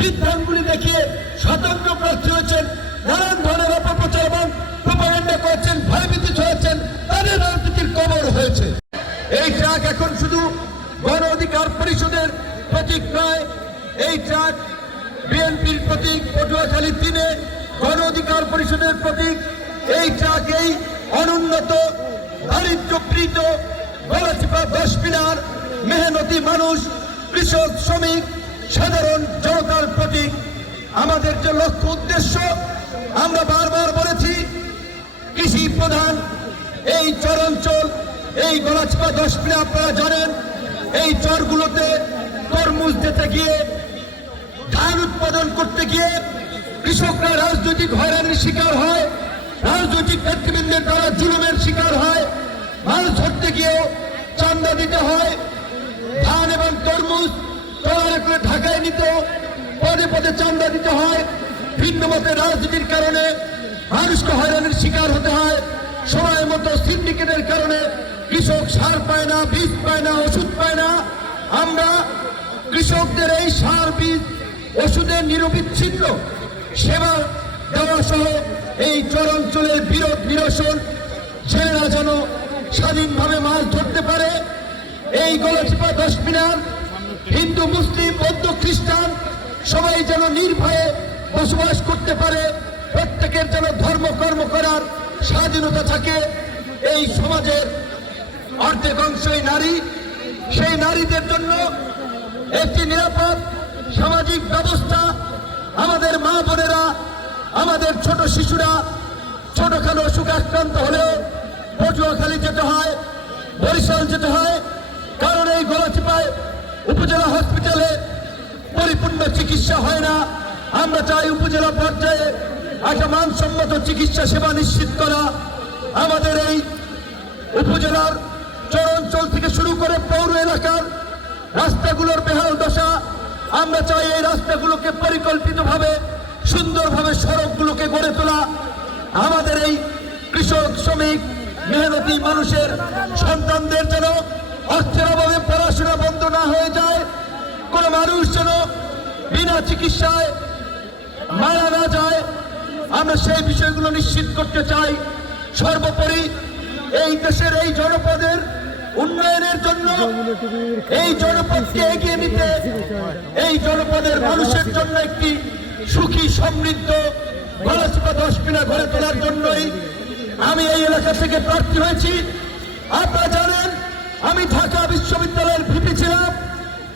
বিধানগুলি দেখিয়ে স্বতন্ত্র প্রার্থী হয়েছেন, নানান ধরনের অপপ্রচার এবং প্রোপাগান্ডা করেছেন, ভয়ভীতি ছড়াচ্ছেন, তাদের রাজনীতির কবর হয়েছে। এই ট্রাক এখন শুধু গণ অধিকার পরিষদের প্রতীক নয়, এই ট্রাক বিএনপির প্রতীক, পটুয়াখালী 3-এ গণ অধিকার পরিষদের প্রতীক। এই ট্রাক এই অনুন্নত দারিদ্র্যপীড়িত গলাচিপা 10 মিনার মেহনতি মানুষ, কৃষক, শ্রমিক, সাধারণ জনতার প্রতীক। আমাদের যে লক্ষ্য উদ্দেশ্য, আমরা বারবার বলেছি, কৃষি প্রধান এই চরাঞ্চল, এই গলাচিপা 10 মিনার, আপনারা জানেন এই চরগুলোতে তরমুজ দিতে গিয়ে, ধান উৎপাদন করতে গিয়ে কৃষকরা রাজনৈতিক হয়রানির শিকার হয়, রাজনৈতিক নেতৃবৃন্দের দ্বারা জুলুমের শিকার হয়, মাছ ধরতে গিয়েও চান্দা দিতে হয়, ধান এবং তরমুজ ট্রলারে করে ঢাকায় নিত, পদে পদে চান্দা দিতে হয়। ভিন্ন মতের রাজনীতির কারণে মানুষকে হয়রানির শিকার হতে হয়। সময় মতো সিন্ডিকেটের কারণে কৃষক সার পায় না, বীজ পায় না, ওষুধ পায় না। আমরা কৃষকদের এই সার, বীজ, ওষুধের নিরবিচ্ছিন্ন সেবা দেওয়া সহ এই চরাঞ্চলের বিরোধ নিরসন, ছেলেরা যেন স্বাধীনভাবে মাছ ধরতে পারে, এই গলাচিপা 10 মিনার হিন্দু, মুসলিম, বৌদ্ধ, খ্রিস্টান সবাই যেন নির্ভয়ে বসবাস করতে পারে, প্রত্যেকের যেন ধর্মকর্ম করার স্বাধীনতা থাকে। এই সমাজের অর্ধেক অংশই নারী, সেই নারীদের জন্য একটি নিরাপদ সামাজিক ব্যবস্থা, আমাদের মা বোনেরা, আমাদের ছোট শিশুরা ছোটখাটো অসুখ আক্রান্ত হলেও পটুয়াখালী যেতে হয়, বরিশাল যেতে হয়, কারণ এই গলাচিপায় উপজেলা হসপিটালে পরিপূর্ণ চিকিৎসা হয় না। আমরা চাই উপজেলা পর্যায়ে একটা মানসম্মত চিকিৎসা সেবা নিশ্চিত করা। আমাদের এই উপজেলার চরাঞ্চল থেকে শুরু করে পৌর এলাকার রাস্তাগুলোর বেহাল দশা, আমরা চাই এই রাস্তাগুলোকে পরিকল্পিতভাবে, সুন্দরভাবে সড়কগুলোকে গড়ে তোলা। আমাদের এই কৃষক, শ্রমিক, মেহনতি মানুষের সন্তানদের যেন অর্থের অভাবে পড়াশোনা বন্ধ না হয়ে যায়, কোনো মানুষ যেন বিনা চিকিৎসায় মারা না যায়, আমরা সেই বিষয়গুলো নিশ্চিত করতে চাই। সর্বোপরি এই দেশের এই জনপদের উন্নয়নের জন্য, এই জনপদকে এগিয়ে নিতে, এই জনপদের মানুষের জন্য একটি সুখী সমৃদ্ধ গলাচিপা 10 মিনার গড়ে তোলার জন্যই আমি এই এলাকা থেকে প্রার্থী হয়েছি। আপনারা জানেন আমি ঢাকা বিশ্ববিদ্যালয়ের ভিপি ছিলাম।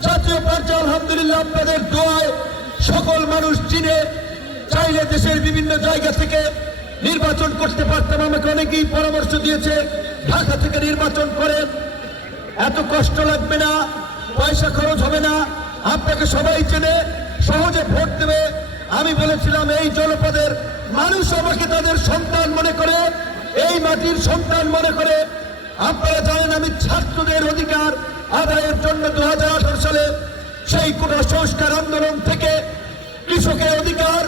জাতীয় পর্যায়ে আলহামদুলিল্লাহ আপনাদের দোয়ায় সকল মানুষ চিনে, চাইলে দেশের বিভিন্ন জায়গা থেকে নির্বাচন করতে পারতাম। আমাকে অনেকেই পরামর্শ দিয়েছে ঢাকা থেকে নির্বাচন করেন, এত কষ্ট লাগবে না, পয়সা খরচ হবে না, আপনাকে সবাই চেনে, সহজে ভোট দেবে। আমি বলেছিলাম এই জনপদের মানুষ আমাকে তাদের সন্তান মনে করে, এই মাটির সন্তান মনে করে। আপনারা জানেন আমি ছাত্রদের অধিকার আদায়ের জন্য 2018 সালে সেই কোটা সংস্কার আন্দোলন থেকে কৃষকের অধিকার,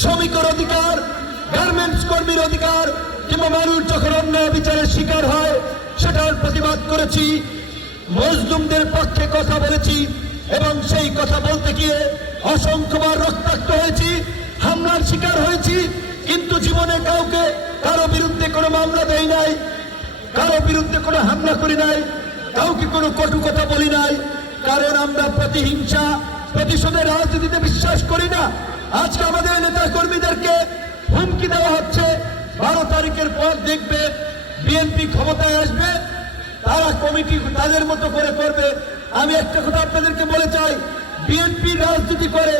শ্রমিকের অধিকার, গার্মেন্টস কর্মীর অধিকার কিংবা মানুষ যখন অন্যায় বিচারের শিকার হয় সেটার প্রতিবাদ করেছি, মজলুমদের পক্ষে কথা বলেছি এবং সেই কথা বলতে গিয়ে অসংখ্যবার রক্তাক্ত হয়েছি, হামলার শিকার হয়েছি, কিন্তু জীবনে কাউকে কারো বিরুদ্ধে কোনো মামলা দেই নাই, কারো বিরুদ্ধে কোনো হামলা করি নাই, কাউকে কোনো কটু কথা বলি নাই, কারণ আমরা প্রতিহিংসা, প্রতিশোধের রাজনীতিতে বিশ্বাস করি না। আজকে আমাদের নেতা কর্মীদেরকে হুমকি দেওয়া হচ্ছে, 12 তারিখের পর দেখবে বিএনপি ক্ষমতায় আসবে, তারা কমিটি তাদের মতো করে করবে। আমি একটা কথা আপনাদেরকে বলে চাই, বিএনপি রাজনীতি করে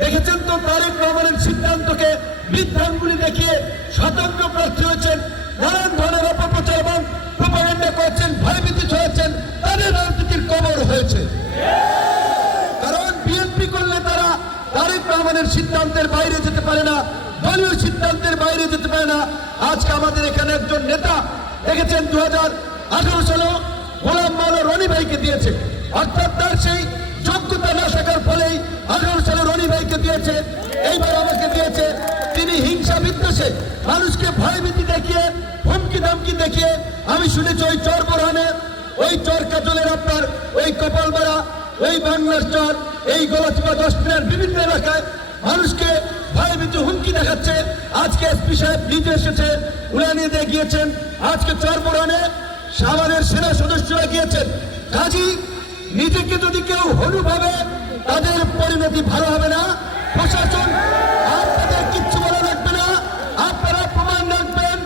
দেখেছেন তো, তারেক রহমানের সিদ্ধান্তকে বিধানগুলি দেখিয়ে স্বতন্ত্র প্রার্থী হয়েছেন, নানান ধরনের অপপ্রচার এবং প্রোপাগান্ডা করেছেন, ভয়ভীতি ছড়াচ্ছেন, তাদের রাজনীতির কবর হয়েছে। কারণ বিএনপি করলে তারা তারেক রহমানের সিদ্ধান্তের বাইরে যেতে পারে না, দলীয় সিদ্ধান্তের বাইরে যেতে পারে না। আজকে আমাদের এখানে একজন নেতা দেখেছেন 2018 সালে গোলাম মাওলা রনি ভাইকে দিয়েছে, অর্থাৎ তার সেই যোগ্যতা না থাকার ফলেই 18 সালে রনি ভাইকে দিয়েছে, এইবার আমাকে দিয়েছে। তিনি হিংসা বিদ্বেষে মানুষকে ভয়ভীতি দেখিয়ে, হুমকি ধমকি দেখিয়ে, আমি শুনেছি ওই চর বোরহানে, ওই চর কাজলের আপনার ওই কপালবাড়া, এই বাংলার চর, এই গলাচিপা 10 মিনার বিভিন্ন এলাকায় মানুষকে ভয়ভীত হুমকি দেখাচ্ছে। আজকে এসপি সাহেব নিজে এসেছে, উড়ানিয়ে দিয়ে গিয়েছেন। আজকে চরমোড়ানে আমাদের সেনা সদস্যরা গিয়েছেন। কাজী নিজেকে যদি কেউ হলু ভাবে তাদের পরিণতি ভালো হবে না। প্রশাসন আপনাদের কিচ্ছু বলা লাগবে না, আপনারা প্রমাণ রাখবেন,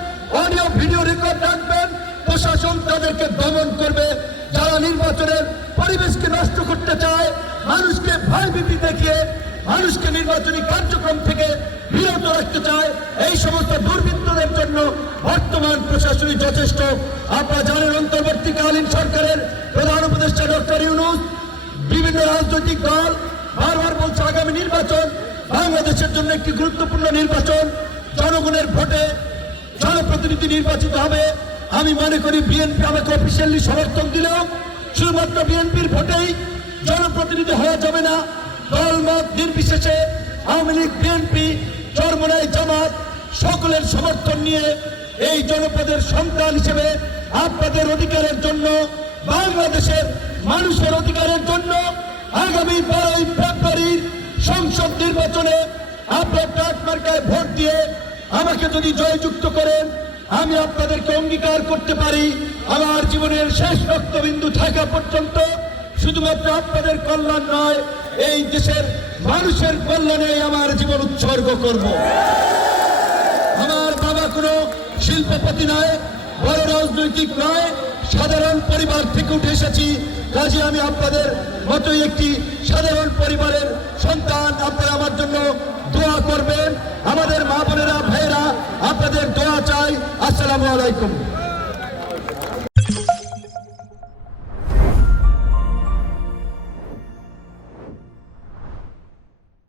অডিও ভিডিও রেকর্ড রাখবেন, প্রশাসন তাদেরকে দমন করবে। যারা নির্বাচনের পরিবেশকে নষ্ট করতে চায়, মানুষকে ভয়ভীতি দেখিয়ে মানুষকে নির্বাচনী কার্যক্রম থেকে বিরত রাখতে চায়, এই সমস্ত দুর্বৃত্তদের জন্য বর্তমান প্রশাসনই যথেষ্ট। আপনারা জানেন অন্তর্বর্তীকালীন সরকারের প্রধান উপদেষ্টা ডক্টর ইউনূস বিভিন্ন রাজনৈতিক দল বারবার বলছে আগামী নির্বাচন বাংলাদেশের জন্য একটি গুরুত্বপূর্ণ নির্বাচন, জনগণের ভোটে জনপ্রতিনিধি নির্বাচিত হবে। আমি মনে করি বিএনপি আমাকে অফিসিয়ালি সমর্থন দিলেও শুধুমাত্র বিএনপির ভোটেই জনপ্রতিনিধি হওয়া যাবে না। দলমত নির্বিশেষে আওয়ামী লীগ, বিএনপি, চরমোনাই, জামাত সকলের সমর্থন নিয়ে এই জনপদের সন্তান হিসেবে আপনাদের অধিকারের জন্য, বাংলাদেশের মানুষের অধিকারের জন্য আগামী 12ই ফেব্রুয়ারির সংসদ নির্বাচনে আপনার ডাক মার্কায় ভোট দিয়ে আমাকে যদি জয়যুক্ত করেন, আমি আপনাদেরকে অঙ্গীকার করতে পারি আমার জীবনের শেষ রক্তবিন্দু থাকা পর্যন্ত শুধুমাত্র আপনাদের কল্যাণ নয়, এই দেশের মানুষের কল্যাণে আমার জীবন উৎসর্গ করব। আমার বাবা কোনো শিল্পপতি নয়, বড় রাজনৈতিক নয়, সাধারণ পরিবার থেকে উঠে এসেছি। কাজে আমি আপনাদের মতোই একটি সাধারণ পরিবারের সন্তান। আপনারা আমার জন্য দোয়া করবেন। আমাদের মা বোনেরা, ভাইয়েরা, আপনাদের দোয়া চাই। আসসালামু আলাইকুম।